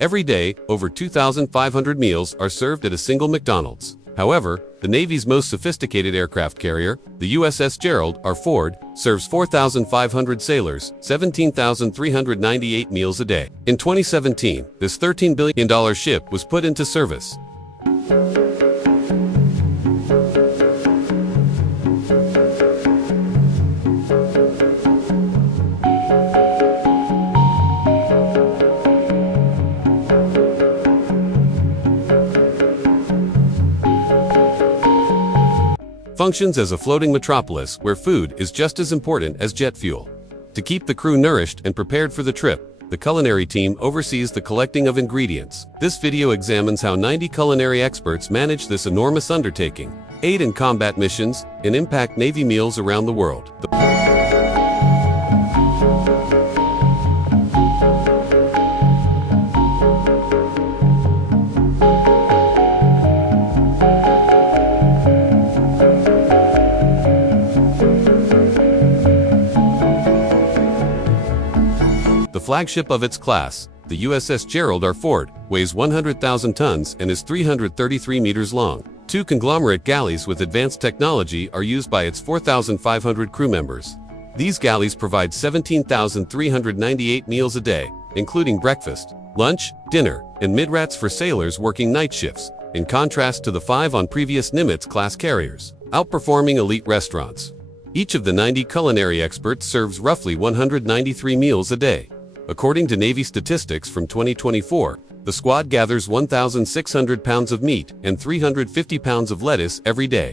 Every day, over 2,500 meals are served at a single McDonald's. However, the Navy's most sophisticated aircraft carrier, the USS Gerald R. serves 4,500 sailors, 17,398 meals a day. In 2017, this $13 billion ship was put into service. Functions as a floating metropolis where food is just as important as jet fuel. To keep the crew nourished and prepared for the trip, the culinary team oversees the collecting of ingredients. This video examines how 90 culinary experts manage this enormous undertaking, aid in combat missions, and impact Navy meals around the world. The flagship of its class, the USS Gerald R. weighs 100,000 tons and is 333 meters long. Two conglomerate galleys with advanced technology are used by its 4,500 crew members. These galleys provide 17,398 meals a day, including breakfast, lunch, dinner, and midrats for sailors working night shifts, in contrast to the 5 on previous Nimitz-class carriers, outperforming elite restaurants. Each of the 90 culinary experts serves roughly 193 meals a day. According to Navy statistics from 2024, the squad gathers 1,600 pounds of meat and 350 pounds of lettuce every day.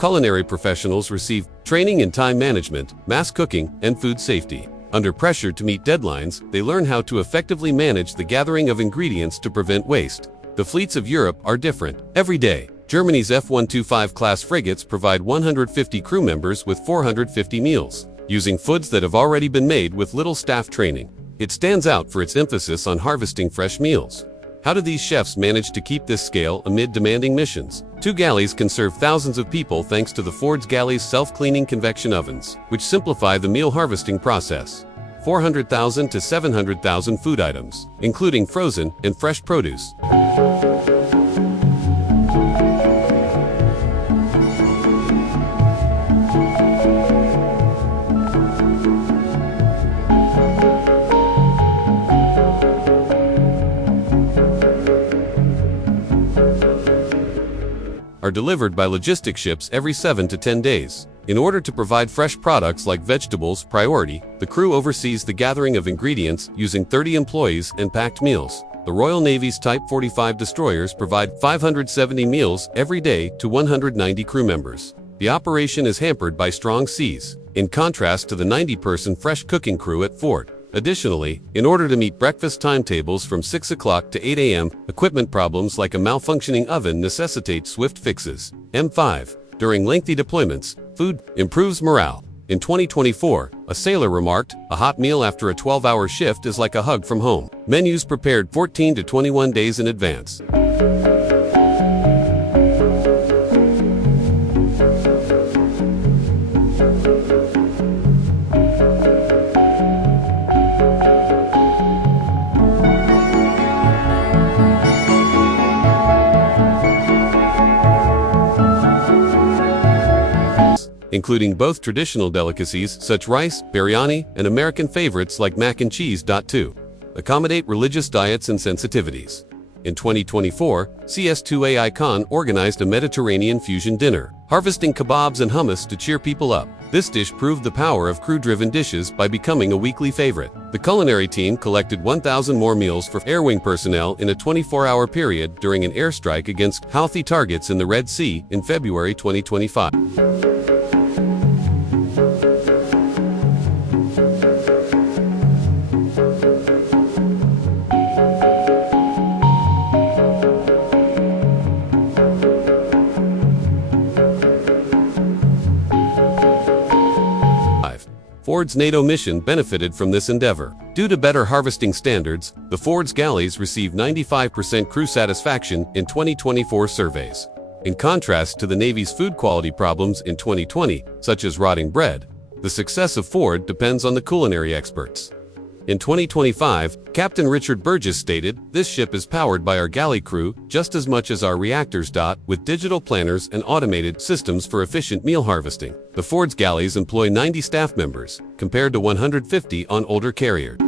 Culinary professionals receive training in time management, mass cooking, and food safety. Under pressure to meet deadlines, they learn how to effectively manage the gathering of ingredients to prevent waste. The fleets of Europe are different. Every day, Germany's F-125 class frigates provide 150 crew members with 450 meals, using foods that have already been made with little staff training. It stands out for its emphasis on harvesting fresh meals. How do these chefs manage to keep this scale amid demanding missions? 2 galleys can serve thousands of people thanks to the Ford's Galley's self-cleaning convection ovens, which simplify the meal harvesting process. 400,000 to 700,000 food items, including frozen and fresh produce, are delivered by logistic ships every 7 to 10 days. In order to provide fresh products like vegetables priority, the crew oversees the gathering of ingredients using 30 employees and packed meals. The Royal Navy's Type 45 destroyers provide 570 meals every day to 190 crew members. The operation is hampered by strong seas, in contrast to the 90-person fresh cooking crew at Ford. Additionally, in order to meet breakfast timetables from 6 o'clock to 8 a.m., equipment problems like a malfunctioning oven necessitate swift fixes. M5. During lengthy deployments, food improves morale. In 2024, a sailor remarked, "A hot meal after a 12-hour shift is like a hug from home." Menus prepared 14 to 21 days in advance. Including both traditional delicacies such rice, biryani, and American favorites like mac and cheese. To accommodate religious diets and sensitivities. In 2024, CS2A Icon organized a Mediterranean fusion dinner, harvesting kebabs and hummus to cheer people up. This dish proved the power of crew-driven dishes by becoming a weekly favorite. The culinary team collected 1,000 more meals for Air Wing personnel in a 24-hour period during an airstrike against Houthi targets in the Red Sea in February 2025. Ford's NATO mission benefited from this endeavor. Due to better harvesting standards, the Ford's galleys received 95% crew satisfaction in 2024 surveys. In contrast to the Navy's food quality problems in 2020, such as rotting bread, the success of Ford depends on the culinary experts. In 2025, Captain Richard Burgess stated, "This ship is powered by our galley crew just as much as our reactors. With digital planners and automated systems for efficient meal harvesting." The Ford's galleys employ 90 staff members, compared to 150 on older carriers.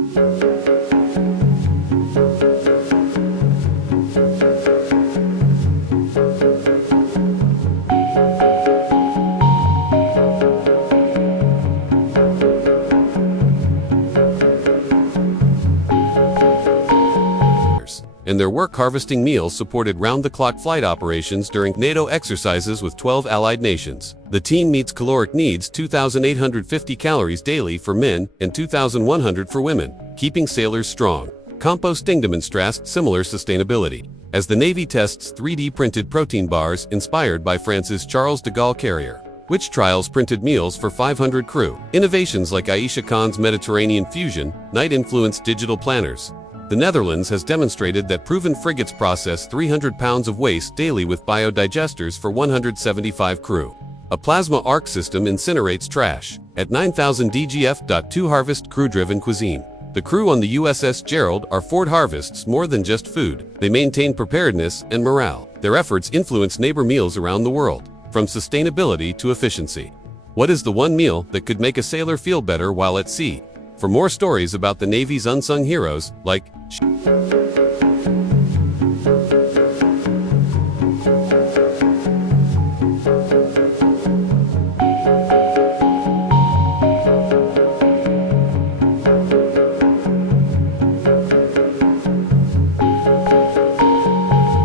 And their work harvesting meals supported round-the-clock flight operations during NATO exercises with 12 allied nations. The team meets caloric needs 2,850 calories daily for men and 2,100 for women, keeping sailors strong. Composting demonstrates similar sustainability, as the Navy tests 3D printed protein bars inspired by France's Charles de Gaulle carrier, which trials printed meals for 500 crew. Innovations like Aisha Khan's Mediterranean Fusion night-influenced digital planners. The Netherlands has demonstrated that proven frigates process 300 pounds of waste daily with biodigesters for 175 crew. A plasma arc system incinerates trash. At 9,000 DGF.2 harvest crew-driven cuisine. The crew on the USS Gerald R Ford harvests more than just food. They maintain preparedness and morale. Their efforts influence neighbor meals around the world, from sustainability to efficiency. What is the one meal that could make a sailor feel better while at sea? For more stories about the Navy's unsung heroes, like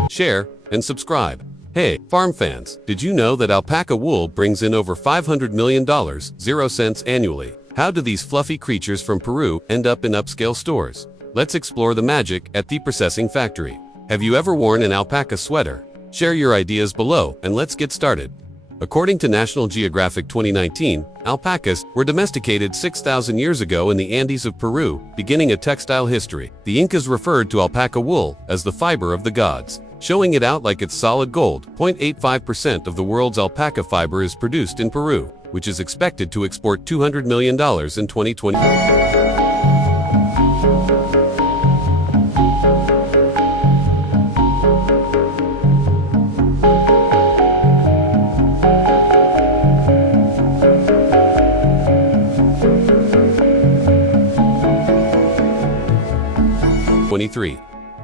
share and subscribe. Hey, farm fans, did you know that alpaca wool brings in over $500 million, 0 cents annually? How do these fluffy creatures from Peru end up in upscale stores? Let's explore the magic at the processing factory. Have you ever worn an alpaca sweater? Share your ideas below and let's get started. According to National Geographic 2019, alpacas were domesticated 6,000 years ago in the Andes of Peru, beginning a textile history. The Incas referred to alpaca wool as the fiber of the gods, showing it out like it's solid gold. 0.85% of the world's alpaca fiber is produced in Peru, which is expected to export $200 million in 2020.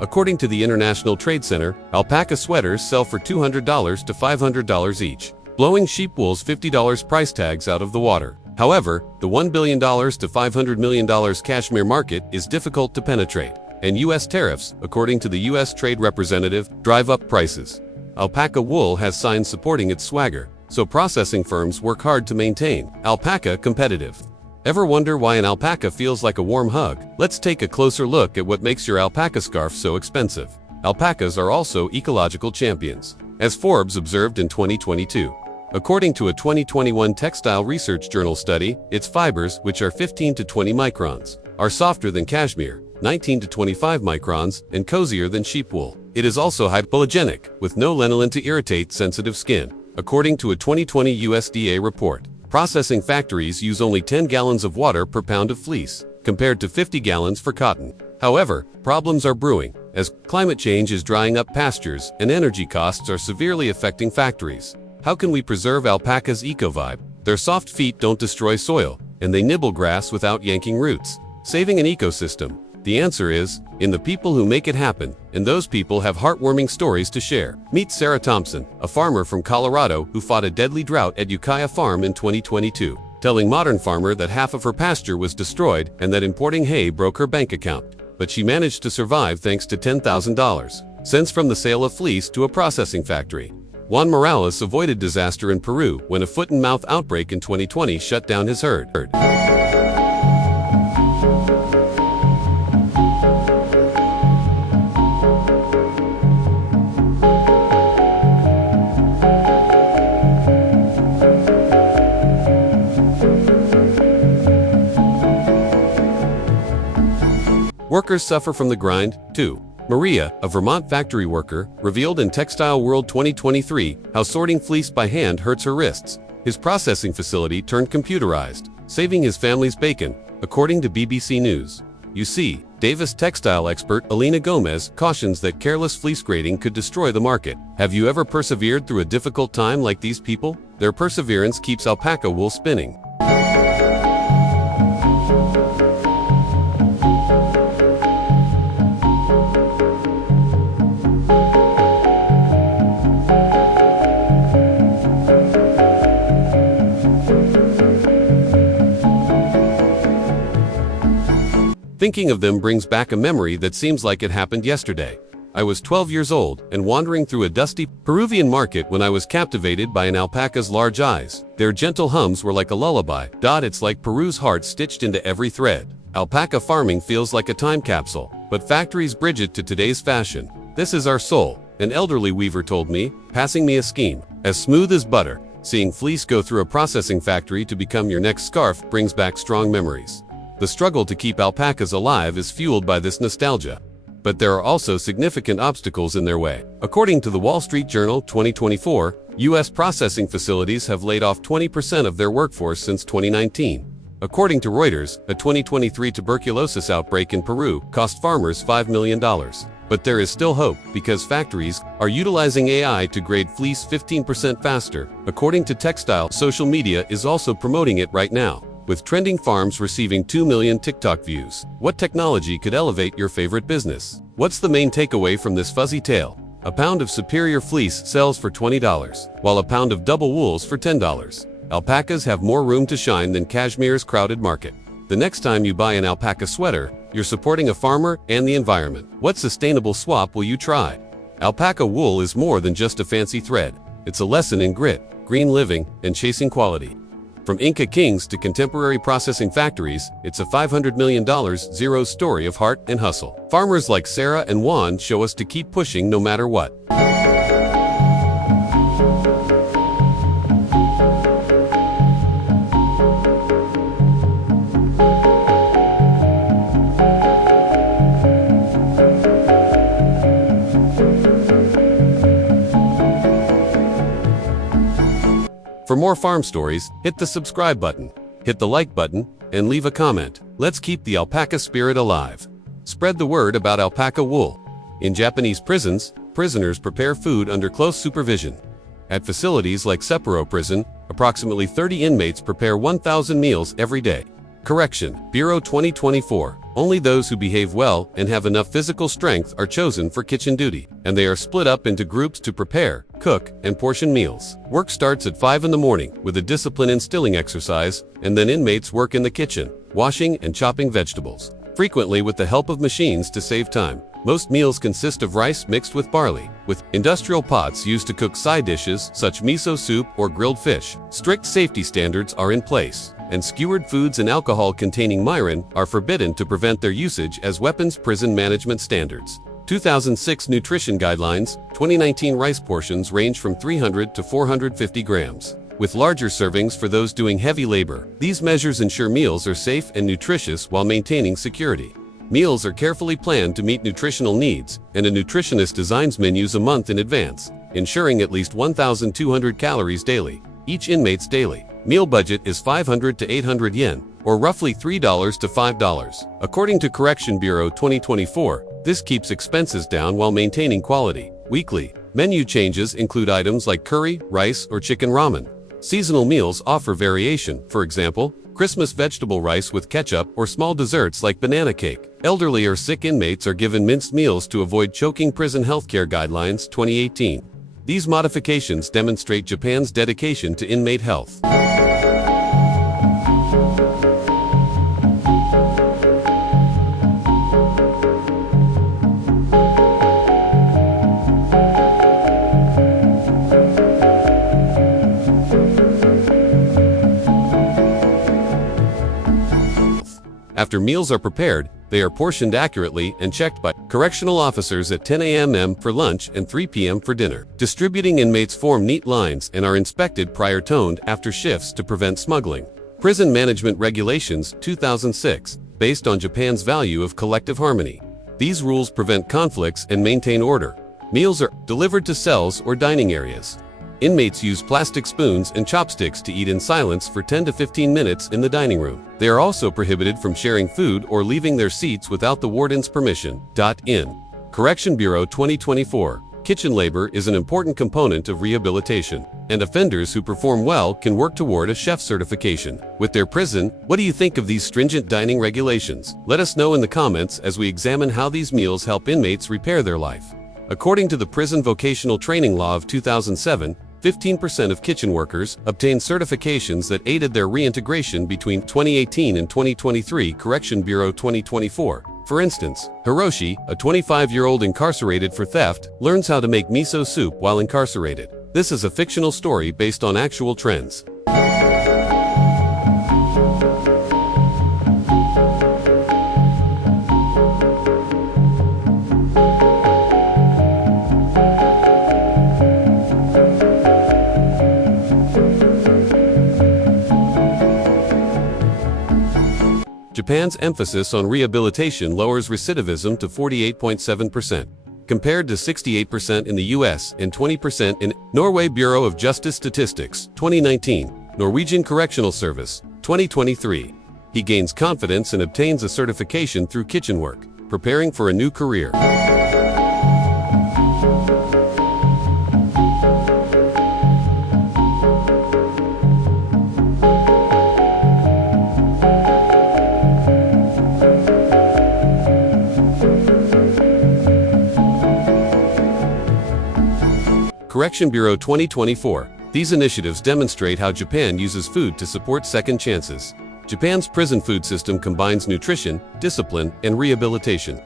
According to the International Trade Center, alpaca sweaters sell for $200 to $500 each, blowing sheep wool's $50 price tags out of the water. However, the $1 billion to $500 million cashmere market is difficult to penetrate, and U.S. tariffs, according to the U.S. Trade Representative, drive up prices. Alpaca wool has signs supporting its swagger, so processing firms work hard to maintain alpaca competitive. Ever wonder why an alpaca feels like a warm hug? Let's take a closer look at what makes your alpaca scarf so expensive. Alpacas are also ecological champions, as Forbes observed in 2022. According to a 2021 Textile Research Journal study, its fibers, which are 15 to 20 microns, are softer than cashmere, 19 to 25 microns, and cozier than sheep wool. It is also hypoallergenic, with no lanolin to irritate sensitive skin. According to a 2020 USDA report, processing factories use only 10 gallons of water per pound of fleece, compared to 50 gallons for cotton. However, problems are brewing, as climate change is drying up pastures and energy costs are severely affecting factories. How can we preserve alpaca's eco-vibe? Their soft feet don't destroy soil, and they nibble grass without yanking roots, saving an ecosystem. The answer is in the people who make it happen, and those people have heartwarming stories to share. Meet Sarah Thompson, a farmer from Colorado who fought a deadly drought at Ukiah Farm in 2022, telling Modern Farmer that half of her pasture was destroyed and that importing hay broke her bank account. But she managed to survive thanks to $10,000 cents from the sale of fleece to a processing factory. Juan Morales avoided disaster in Peru when a foot-and-mouth outbreak in 2020 shut down his herd. Workers suffer from the grind, too. Maria, a Vermont factory worker, revealed in Textile World 2023 how sorting fleece by hand hurts her wrists. His processing facility turned computerized, saving his family's bacon, according to BBC News. You see, Davis textile expert Alina Gomez cautions that careless fleece grading could destroy the market. Have you ever persevered through a difficult time like these people? Their perseverance keeps alpaca wool spinning. Thinking of them brings back a memory that seems like it happened yesterday. I was 12 years old and wandering through a dusty Peruvian market when I was captivated by an alpaca's large eyes. Their gentle hums were like a lullaby. It's like Peru's heart stitched into every thread. Alpaca farming feels like a time capsule, but factories bridge it to today's fashion. This is our soul, an elderly weaver told me, passing me a skein. As smooth as butter, seeing fleece go through a processing factory to become your next scarf brings back strong memories. The struggle to keep alpacas alive is fueled by this nostalgia. But there are also significant obstacles in their way. According to the Wall Street Journal 2024, U.S. processing facilities have laid off 20% of their workforce since 2019. According to Reuters, a 2023 tuberculosis outbreak in Peru cost farmers $5 million. But there is still hope because factories are utilizing AI to grade fleece 15% faster. According to Textile, social media is also promoting it right now, with trending farms receiving 2 million TikTok views. What technology could elevate your favorite business? What's the main takeaway from this fuzzy tale? A pound of superior fleece sells for $20, while a pound of double wool's for $10. Alpacas have more room to shine than cashmere's crowded market. The next time you buy an alpaca sweater, you're supporting a farmer and the environment. What sustainable swap will you try? Alpaca wool is more than just a fancy thread. It's a lesson in grit, green living, and chasing quality. From Inca kings to contemporary processing factories, it's a $500 million zero story of heart and hustle. Farmers like Sarah and Juan show us to keep pushing no matter what. For more farm stories, hit the subscribe button, hit the like button, and leave a comment. Let's keep the alpaca spirit alive. Spread the word about alpaca wool. In Japanese prisons, prisoners prepare food under close supervision. At facilities like Sapporo Prison, approximately 30 inmates prepare 1,000 meals every day. Correction, Bureau 2024. Only those who behave well and have enough physical strength are chosen for kitchen duty, and they are split up into groups to prepare, cook, and portion meals. Work starts at 5 in the morning with a discipline instilling exercise, and then inmates work in the kitchen, washing and chopping vegetables, frequently with the help of machines to save time. Most meals consist of rice mixed with barley, with industrial pots used to cook side dishes such miso soup or grilled fish. Strict safety standards are in place, and skewered foods and alcohol containing myrin are forbidden to prevent their usage as weapons. Prison management standards. 2006 nutrition guidelines. 2019 rice portions range from 300 to 450 grams, with larger servings for those doing heavy labor. These measures ensure meals are safe and nutritious while maintaining security. Meals are carefully planned to meet nutritional needs, and a nutritionist designs menus a month in advance, ensuring at least 1,200 calories daily. Each inmate's daily meal budget is 500 to 800 yen, or roughly $3 to $5. According to Correction Bureau 2024, this keeps expenses down while maintaining quality. Weekly menu changes include items like curry, rice, or chicken ramen. Seasonal meals offer variation, for example, Christmas vegetable rice with ketchup or small desserts like banana cake. Elderly or sick inmates are given minced meals to avoid choking. Prison Healthcare Guidelines 2018. These modifications demonstrate Japan's dedication to inmate health. After meals are prepared, they are portioned accurately and checked by correctional officers at 10 a.m. for lunch and 3 p.m. for dinner. Distributing inmates form neat lines and are inspected prior toned after shifts to prevent smuggling. Prison Management Regulations 2006. based on Japan's value of collective harmony. These rules prevent conflicts and maintain order. Meals are delivered to cells or dining areas. Inmates use plastic spoons and chopsticks to eat in silence for 10 to 15 minutes in the dining room. They are also prohibited from sharing food or leaving their seats without the warden's permission. In Correction Bureau 2024, kitchen labor is an important component of rehabilitation, and offenders who perform well can work toward a chef certification. With their prison, what do you think of these stringent dining regulations? Let us know in the comments as we examine how these meals help inmates repair their life. According to the Prison Vocational Training Law of 2007, 15% of kitchen workers obtained certifications that aided their reintegration between 2018 and 2023. Correction Bureau 2024. For instance, Hiroshi, a 25-year-old incarcerated for theft, learns how to make miso soup while incarcerated. This is a fictional story based on actual trends. Japan's emphasis on rehabilitation lowers recidivism to 48.7%, compared to 68% in the US and 20% in Norway. Bureau of Justice Statistics, 2019, Norwegian Correctional Service, 2023. He gains confidence and obtains a certification through kitchen work, preparing for a new career. Correction Bureau 2024. These initiatives demonstrate how Japan uses food to support second chances. Japan's prison food system combines nutrition, discipline, and rehabilitation.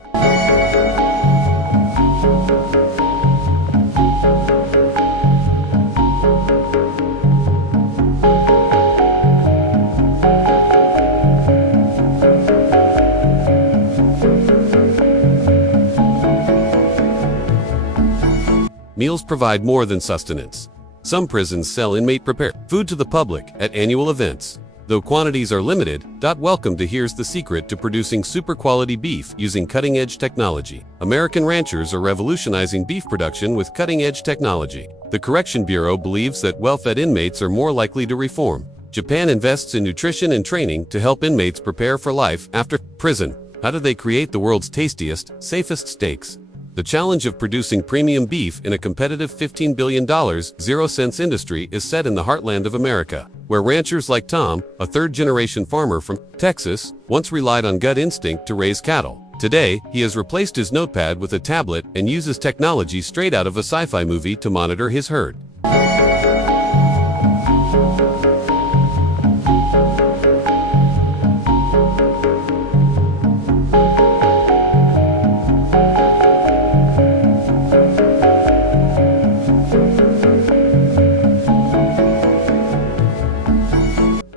Meals provide more than sustenance. Some prisons sell inmate-prepared food to the public at annual events. Though quantities are limited, welcome to Here's the Secret to producing super-quality beef using cutting-edge technology. American ranchers are revolutionizing beef production with cutting-edge technology. The Correction Bureau believes that well-fed inmates are more likely to reform. Japan invests in nutrition and training to help inmates prepare for life after prison. How do they create the world's tastiest, safest steaks? The challenge of producing premium beef in a competitive $15 billion, 0-cents industry is set in the heartland of America, where ranchers like Tom, a third-generation farmer from Texas, once relied on gut instinct to raise cattle. Today, he has replaced his notepad with a tablet and uses technology straight out of a sci-fi movie to monitor his herd.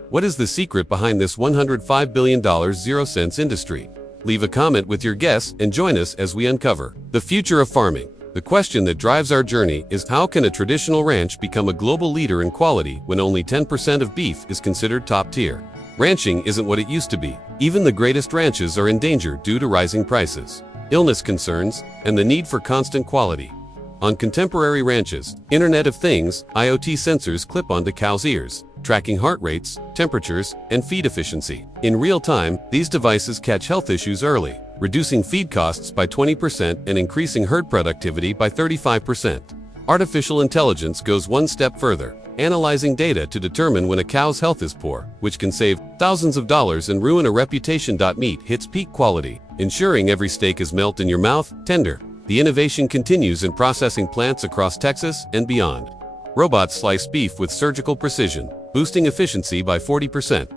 What is the secret behind this $105 billion 0-cents industry? Leave a comment with your guess and join us as we uncover the future of farming. The question that drives our journey is, how can a traditional ranch become a global leader in quality when only 10% of beef is considered top tier? Ranching isn't what it used to be. Even the greatest ranches are in danger due to rising prices, illness concerns, and the need for constant quality. On contemporary ranches, Internet of Things, IoT sensors clip onto cows' ears, tracking heart rates, temperatures, and feed efficiency. In real time, these devices catch health issues early, reducing feed costs by 20% and increasing herd productivity by 35%. Artificial intelligence goes one step further, analyzing data to determine when a cow's health is poor, which can save thousands of dollars and ruin a reputation. Meat hits peak quality, ensuring every steak is melt in your mouth, tender. The innovation continues in processing plants across Texas and beyond. Robots slice beef with surgical precision, boosting efficiency by 40%.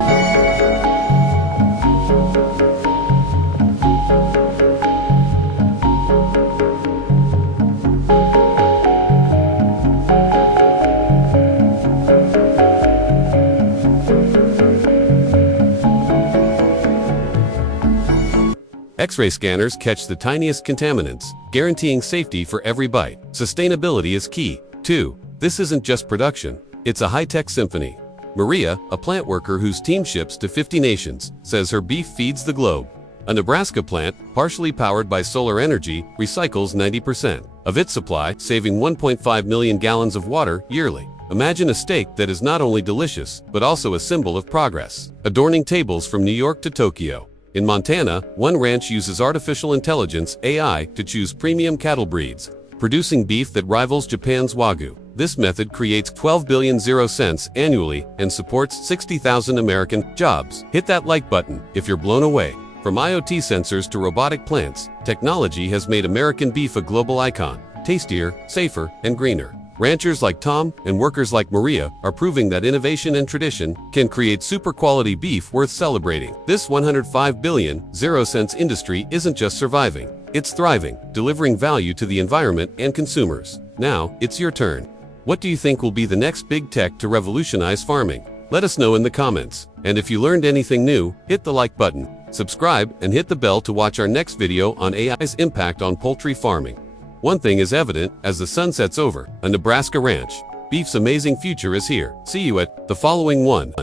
X-ray scanners catch the tiniest contaminants, guaranteeing safety for every bite. Sustainability is key, too. This isn't just production, it's a high-tech symphony. Maria, a plant worker whose team ships to 50 nations, says her beef feeds the globe. A Nebraska plant, partially powered by solar energy, recycles 90% of its supply, saving 1.5 million gallons of water yearly. Imagine a steak that is not only delicious, but also a symbol of progress, adorning tables from New York to Tokyo. In Montana, one ranch uses artificial intelligence (AI) to choose premium cattle breeds, producing beef that rivals Japan's Wagyu. This method creates 12 billion cents annually and supports 60,000 American jobs. Hit that like button if you're blown away. From IoT sensors to robotic plants, technology has made American beef a global icon, tastier, safer, and greener. Ranchers like Tom and workers like Maria are proving that innovation and tradition can create super quality beef worth celebrating. This 105 billion cents industry isn't just surviving, it's thriving, delivering value to the environment and consumers. Now, it's your turn. What do you think will be the next big tech to revolutionize farming? Let us know in the comments. And if you learned anything new, hit the like button, subscribe, and hit the bell to watch our next video on AI's impact on poultry farming. One thing is evident as the sun sets over a Nebraska ranch. Beef's amazing future is here. See you at the following one.